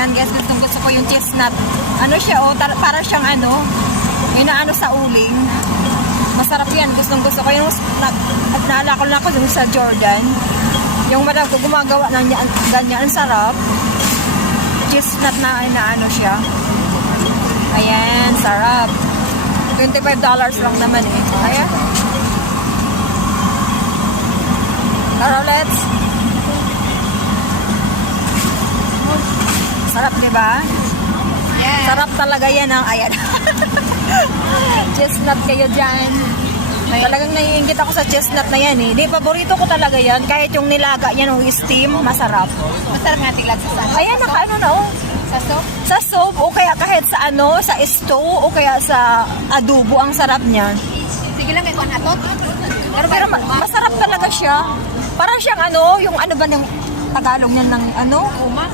Ayan guys, gusto ko yung chestnut. Ano siya, oh, para siyang ano, inaano sa uling. Masarap yan, gustong ko yung naalala ko na ako dun sa Jordan. Yung madam ko gumagawa ng ganyan, ang sarap. Chestnut na ano siya. Ayan, sarap. $25 lang naman eh. Ayan. Tara, let's. Sarap, diba? Yes. Sarap talaga yan ang ayan. Chestnut kayo dyan. Talagang naiingit ako sa chestnut na yan eh. Di, paborito ko talaga yan. Kahit yung nilaga yan o steam, masarap. Masarap nga tiglag sa saan. Ayan, nakaano na oh. Sa soup? Sa soup o kaya kahit sa ano, sa stew o kaya sa adobo, ang sarap niyan. Sige lang, ikaw natot. Pero masarap talaga siya. Parang siyang ano, yung ano ba ng Tagalog niyan ng ano? Uma.